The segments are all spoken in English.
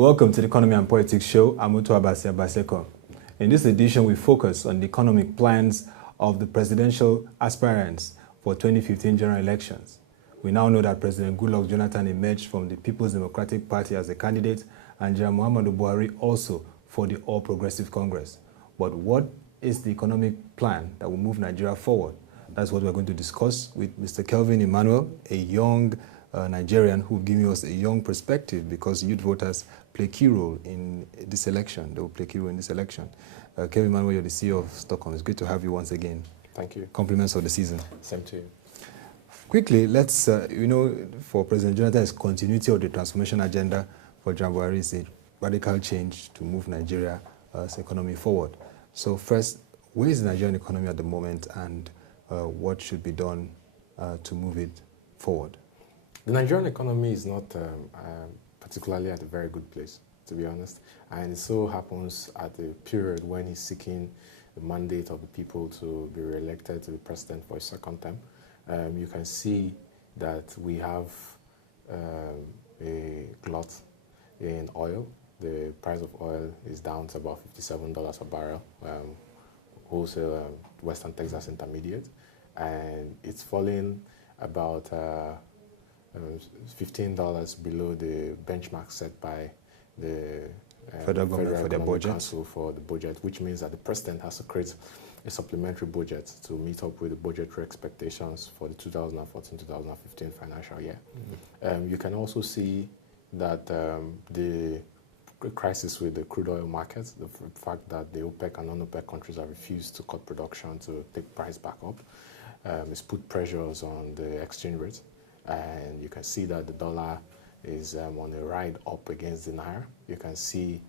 Welcome to the Economy and Politics show. I'm Uto Abasi Abaseko. In this edition, we focus on the economic plans of the presidential aspirants for 2015 general elections. We now know that President Goodluck Jonathan emerged from the People's Democratic Party as a candidate and Gen Muhammadu Buhari also for the All Progressive Congress. But what is the economic plan that will move Nigeria forward? That's what we're going to discuss with Mr. Kelvin Emmanuel, a young Nigerian who giving us a young perspective because youth voters play a key role in this election. They will play a key role in this election. Kelvin Emmanuel, you're the CEO of Stockholm. It's great to have you once again. Thank you. Compliments of the season. Same to you. Quickly, let's, for President Jonathan's continuity of the transformation agenda for Gen Buhari is a radical change to move Nigeria's economy forward. So first, where is the Nigerian economy at the moment and what should be done to move it forward? The Nigerian economy is not particularly at a very good place, to be honest. And it so happens at the period when he's seeking the mandate of the people to be re-elected to be president for a second term. You can see that we have a glut in oil. The price of oil is down to about $57 a barrel, wholesale Western Texas Intermediate. And it's falling about $15 below the benchmark set by the Federal government for their budget. Council for the budget, which means that the president has to create a supplementary budget to meet up with the budgetary expectations for the 2014-2015 financial year. Mm-hmm. You can also see that the crisis with the crude oil market, the fact that the OPEC and non-OPEC countries have refused to cut production to take price back up, has put pressures on the exchange rate. And you can see that the dollar is on a ride up against the naira. You can see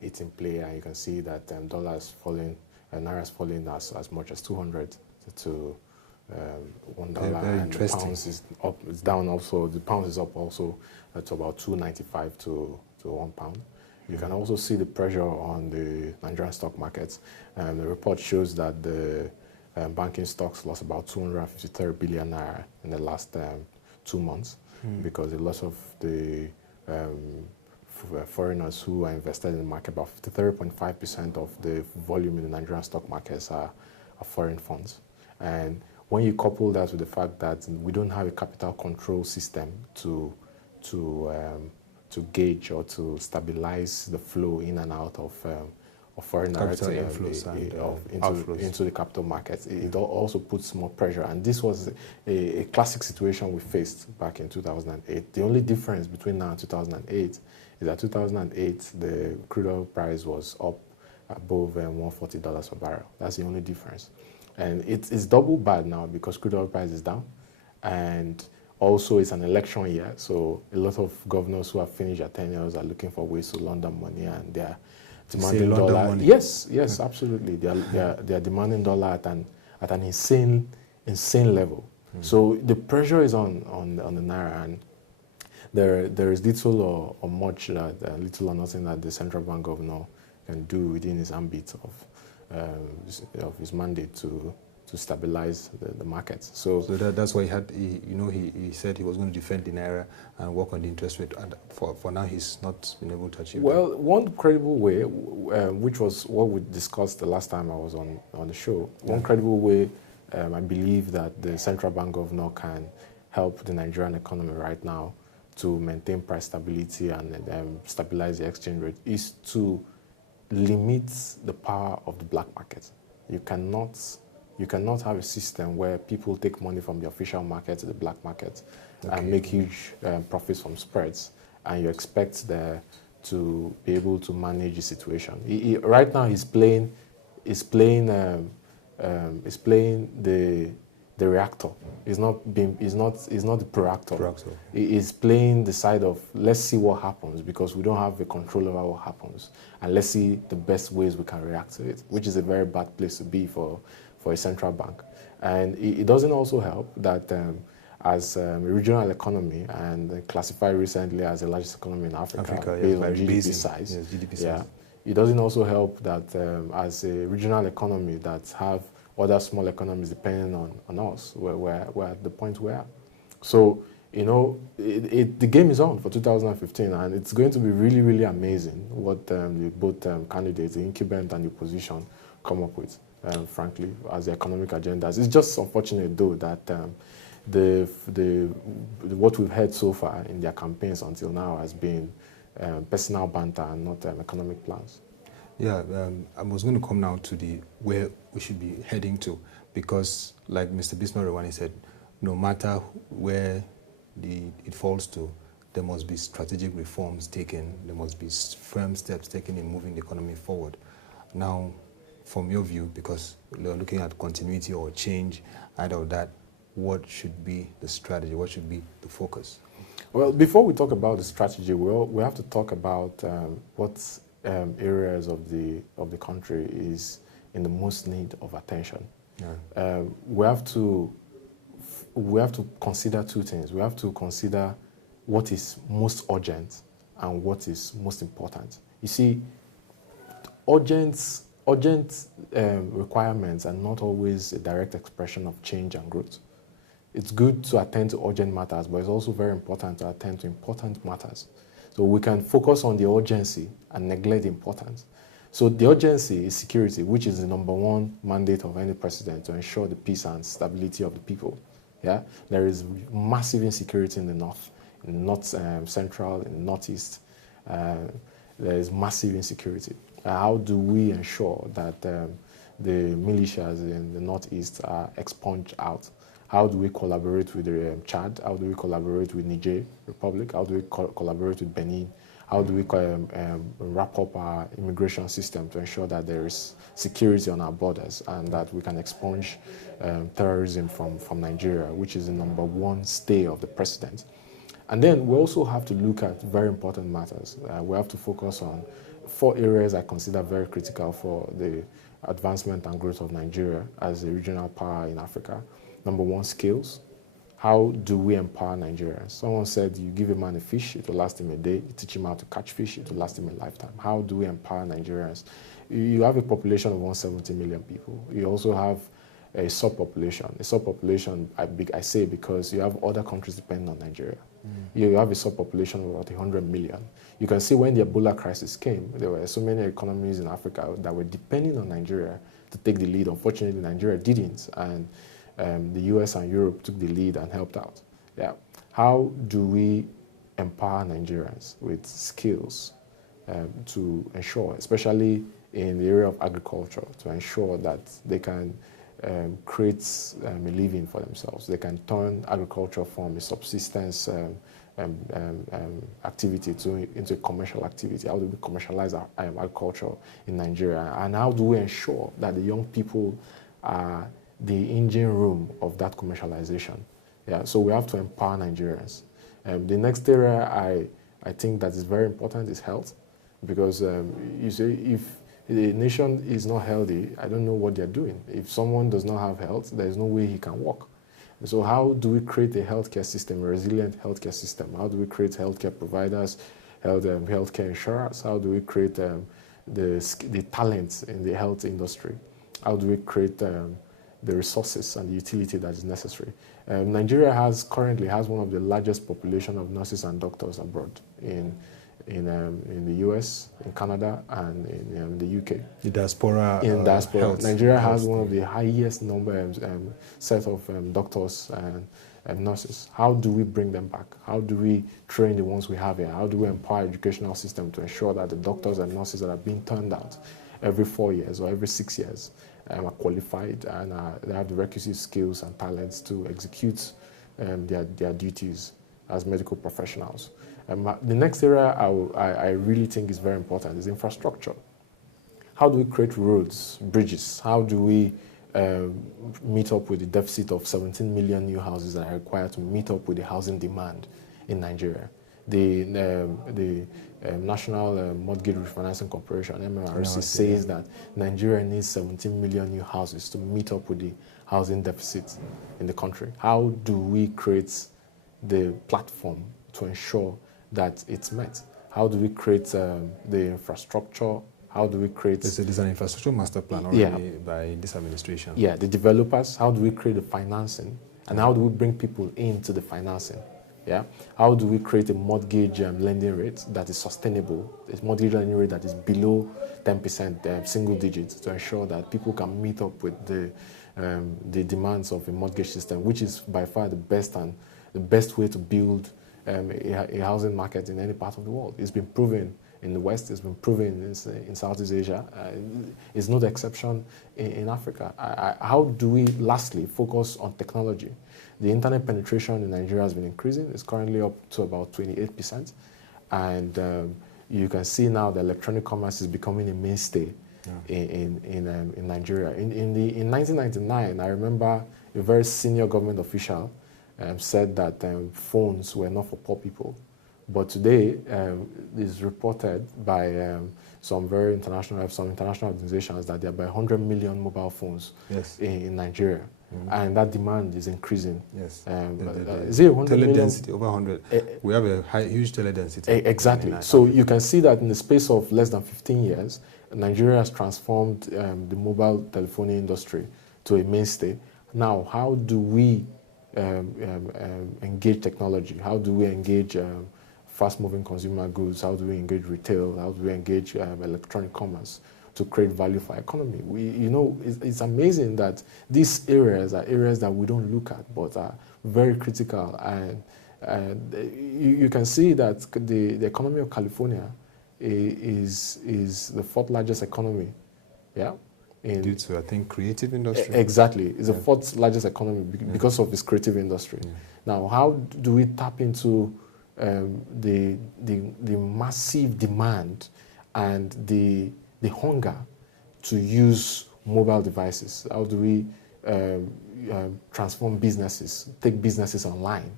it in play, and you can see that dollar is falling, naira is falling as much as 200 to $1, and the pounds is up. It's down also. The pound is up also to about 2.95 to £1. You can also see the pressure on the Nigerian stock markets. The report shows that the banking stocks lost about 253 billion naira in the last 2 months because a lot of the foreigners who are invested in the market, about 53.5% of the volume in the Nigerian stock markets are foreign funds. And when you couple that with the fact that we don't have a capital control system to gauge or to stabilize the flow in and out of foreign direct inflows into the capital markets, it also puts more pressure. And this was a classic situation we faced back in 2008. The only difference between now and 2008 is that 2008, the crude oil price was up above $140 per barrel. That's the only difference. And it's double bad now because crude oil price is down. And also, it's an election year, so a lot of governors who have finished their tenures are looking for ways to launder money, and they're demanding dollar. Yes, absolutely. They are demanding dollar at an insane level. So the pressure is on the naira, and there is little or much that little or nothing that the central bank governor can do within his ambit of his mandate to stabilize the markets. So that's why he said he was going to defend the naira and work on the interest rate. And for now, he's not been able to achieve. Well, one credible way, which was what we discussed the last time I was on the show, one credible way I believe that the central bank governor can help the Nigerian economy right now to maintain price stability and stabilize the exchange rate is to limit the power of the black market. You cannot have a system where people take money from the official market to the black market and make huge profits from spreads, and you expect them to be able to manage the situation. Right now, he's playing the reactor. He's not the proactor. He's playing the side of let's see what happens because we don't have a control over what happens, and let's see the best ways we can react to it, which is a very bad place to be for a central bank. And it doesn't also help that as a regional economy and classified recently as the largest economy in Africa based on GDP size. Yes, GDP size. Yeah, it doesn't also help that as a regional economy that have other small economies depending on us, we're at the point we're at. So you know, the game is on for 2015, and it's going to be really, really amazing what both candidates, the incumbent and the opposition, come up with, frankly, as the economic agendas. It's just unfortunate, though, that what we've heard so far in their campaigns until now has been personal banter and not economic plans. Yeah, I was going to come now to where we should be heading to, because like Mr. Bismarck said, no matter where it falls to, there must be strategic reforms taken, there must be firm steps taken in moving the economy forward. Now, from your view, because we're looking at continuity or change, either of that, what should be the strategy, what should be the focus? Well, before we talk about the strategy, we have to talk about what areas of the country is in the most need of attention. Yeah. We have to consider two things. We have to consider what is most urgent and what is most important. You see, urgent requirements are not always a direct expression of change and growth. It's good to attend to urgent matters, but it's also very important to attend to important matters. So we can focus on the urgency and neglect the importance. So the urgency is security, which is the #1 mandate of any president, to ensure the peace and stability of the people. Yeah, there is massive insecurity in the north, central, in the northeast. There is massive insecurity. How do we ensure that the militias in the northeast are expunged out? How do we collaborate with Chad? How do we collaborate with Niger Republic? How do we collaborate with Benin? How do we wrap up our immigration system to ensure that there is security on our borders and that we can expunge terrorism from Nigeria, which is the #1 stay of the president? And then we also have to look at very important matters. We have to focus on 4 areas I consider very critical for the advancement and growth of Nigeria as a regional power in Africa. #1, skills. How do we empower Nigerians? Someone said you give a man a fish, it will last him a day. You teach him how to catch fish, it will last him a lifetime. How do we empower Nigerians? You have a population of 170 million people. You also have a subpopulation. A subpopulation, I say because you have other countries depending on Nigeria. You have a subpopulation of about 100 million. You can see when the Ebola crisis came, there were so many economies in Africa that were depending on Nigeria to take the lead. Unfortunately, Nigeria didn't, and the US and Europe took the lead and helped out. Yeah. How do we empower Nigerians with skills to ensure, especially in the area of agriculture, to ensure that they can create a living for themselves? They can turn agriculture from a subsistence activity into a commercial activity. How do we commercialize agriculture in Nigeria? And how do we ensure that the young people are the engine room of that commercialization? Yeah, so we have to empower Nigerians. The next area I think that is very important is health, because you say if the nation is not healthy, I don't know what they're doing. If someone does not have health, there is no way he can walk. So how do we create a healthcare system, a resilient healthcare system? How do we create healthcare providers, healthcare insurers? How do we create the talent in the health industry? How do we create the resources and the utility that is necessary? Nigeria currently has one of the largest population of nurses and doctors abroad in the US, in Canada, and in the UK. The diaspora. In diaspora, health, Nigeria has one of the highest number set of doctors and nurses. How do we bring them back? How do we train the ones we have here? How do we empower educational system to ensure that the doctors and nurses that are being turned out every 4 years or every 6 years are qualified and they have the requisite skills and talents to execute their duties as medical professionals? The next area I really think is very important is infrastructure. How do we create roads, bridges? How do we meet up with the deficit of 17 million new houses that are required to meet up with the housing demand in Nigeria? The National Mortgage Refinancing Corporation, MMRC, says that Nigeria needs 17 million new houses to meet up with the housing deficit in the country. How do we create the platform to ensure that it's met? How do we create the infrastructure? How do we create... There's an infrastructure master plan already by this administration. Yeah, the developers. How do we create the financing? And how do we bring people into the financing? Yeah, how do we create a mortgage lending rate that is sustainable, a mortgage lending rate that is below 10%, single digits, to ensure that people can meet up with the demands of a mortgage system, which is by far the best way to build a housing market in any part of the world. It's been proven in the West, it's been proven in Southeast Asia. It's no exception in Africa. How do we, lastly, focus on technology? The internet penetration in Nigeria has been increasing. It's currently up to about 28%. And you can see now that electronic commerce is becoming a mainstay in Nigeria. In 1999, I remember a very senior government official said that phones were not for poor people. But today, it's reported by some international organizations that there are about 100 million mobile phones in Nigeria. And that demand is increasing. Yes. Is it 100 million? Tele-density, over 100. We have a huge tele-density. Exactly. So you can see that in the space of less than 15 years, Nigeria has transformed the mobile telephony industry to a mainstay. Now, how do we engage technology? How do we engage fast-moving consumer goods? How do we engage retail? How do we engage electronic commerce to create value for our economy? It's amazing that these areas are areas that we don't look at, but are very critical. And you can see that the economy of California is the fourth largest economy. Yeah. Due to, I think, creative industry. Exactly. It's the fourth largest economy because of its creative industry. Now, how do we tap into the massive demand and the hunger to use mobile devices? How do we transform businesses, take businesses online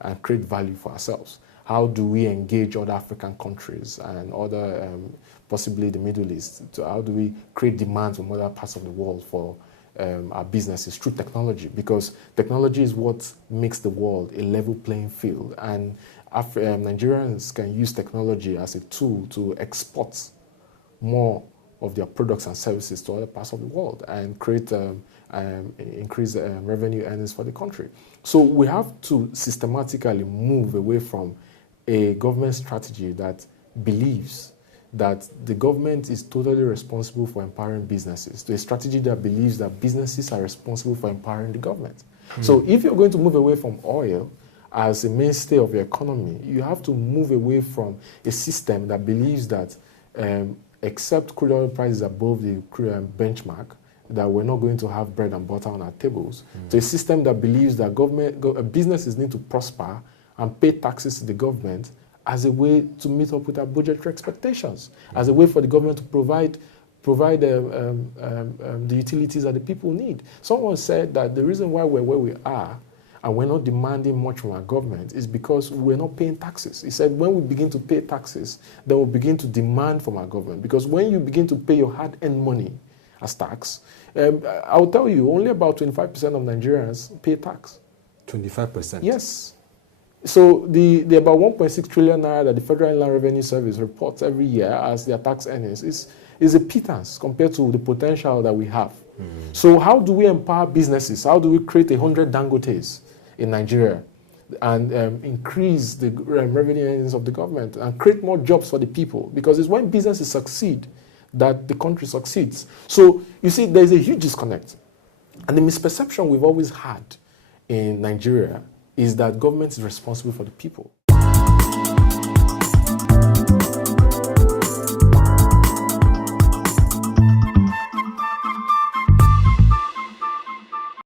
and create value for ourselves? How do we engage other African countries and other, possibly the Middle East? How do we create demand from other parts of the world for our businesses through technology? Because technology is what makes the world a level playing field. And Nigerians can use technology as a tool to export more of their products and services to other parts of the world and create increase revenue earnings for the country. So we have to systematically move away from a government strategy that believes that the government is totally responsible for empowering businesses, to a strategy that believes that businesses are responsible for empowering the government. So if you're going to move away from oil as a mainstay of your economy, you have to move away from a system that believes that except crude oil prices above the crude benchmark, that we're not going to have bread and butter on our tables, to a system that believes that businesses need to prosper and pay taxes to the government as a way to meet up with our budgetary expectations, as a way for the government to provide the utilities that the people need. Someone said that the reason why we're where we are and we're not demanding much from our government is because we're not paying taxes. He said when we begin to pay taxes, then we'll begin to demand from our government. Because when you begin to pay your hard-earned money as tax, I'll tell you, only about 25% of Nigerians pay tax. 25%? Yes. So the about 1.6 trillion naira that the Federal Inland Revenue Service reports every year as their tax earnings is a pittance compared to the potential that we have. So how do we empower businesses? How do we create 100 Dangotes in Nigeria and increase the revenue earnings of the government and create more jobs for the people? Because it's when businesses succeed that the country succeeds. So you see, there's a huge disconnect. And the misperception we've always had in Nigeria is that government is responsible for the people.